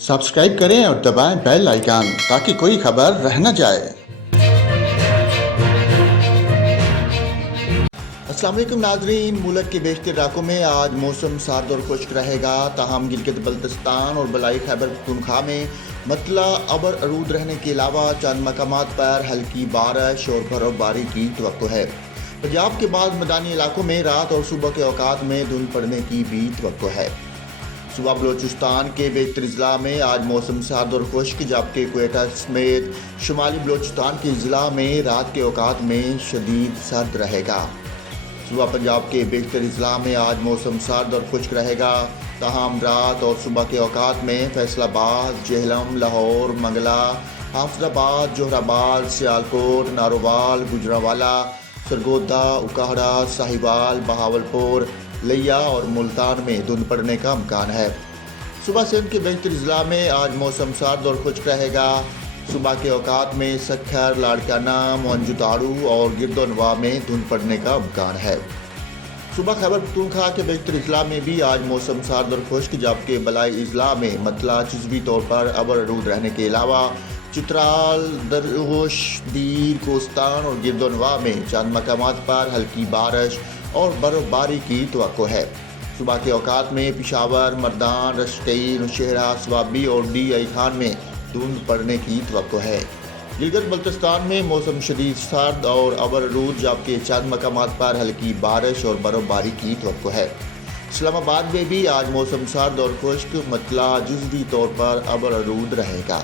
Subscribe करें और दबाएं बेल आइकन ताकि कोई खबर रह न जाए। अस्सलाम वालेकुम नाजरीन, मुल्क के बेशतर इलाकों में आज मौसम सर्द और खुश्क रहेगा। ताहम गिलगित बल्तिस्तान और बलाई खैबर पख्तूनख्वा में मतला अबर आरूद रहने के अलावा चंद मकामात पर हल्की बारिश और बर्फबारी की तवक्को है। पंजाब के बाद मैदानी इलाकों में रात और सुबह के औकात में धुंध पड़ने की भी तवक्को है। सुबह बलोचिस्तान के बेशतर अजला में आज मौसम सर्द और खुश्क, जबकि क्वेटा समेत शुमाली बलोचिस्तान के अजला में रात के औकात में शदीद सर्द रहेगा। सुबह पंजाब के बेशतर अजला में आज मौसम सर्द और खुश्क रहेगा। ताहम रात और सुबह के औकात में फैसलाबाद, जेहलम, लाहौर, मंगला, हाफिजाबाद, जोहराबाद, सियालकोट, नारोवाल, गुजरांवाला, सरगोदा, उकाहड़ा, साहिवाल, बहावलपुर, लिया और मुल्तान में धुंध पड़ने का इम्कान है। सुबह सिंध के बेशतर अजला में आज मौसम सर्द और खुश्क रहेगा। सुबह के औकात में सखर, लाड़काना, मोहनजोदाड़ो और गिरदोनवा में धुंध पड़ने का इम्कान है। सुबह खैबर पख्तूनख्वा के बेशतर अजला में भी आज मौसम सर्द और खुश्क, जबकि बलाई अजला में मतला जुज़वी तौर पर अबर आरूद रहने के अलावा चित्राल, दरगोश, दीर, कोस्तान और गिरदोनवा में चंद मकामात पर हल्की बारिश और बर्फबारी की तवक्को है। सुबह के औकात में पेशावर, मर्दान, रश्कई, नौशहरा, स्वाबी और डी आई खान में धुंध पड़ने की तवक्को है। गिलगित बल्तिस्तान में मौसम शदीद सर्द और अबर आरूद, जबकि चंद मकामात पर हल्की बारिश और बर्फबारी की तवक्को है। इस्लामाबाद में भी आज मौसम सर्द और खुश्क, मतला जुज़वी तौर पर अबर आरूद रहेगा।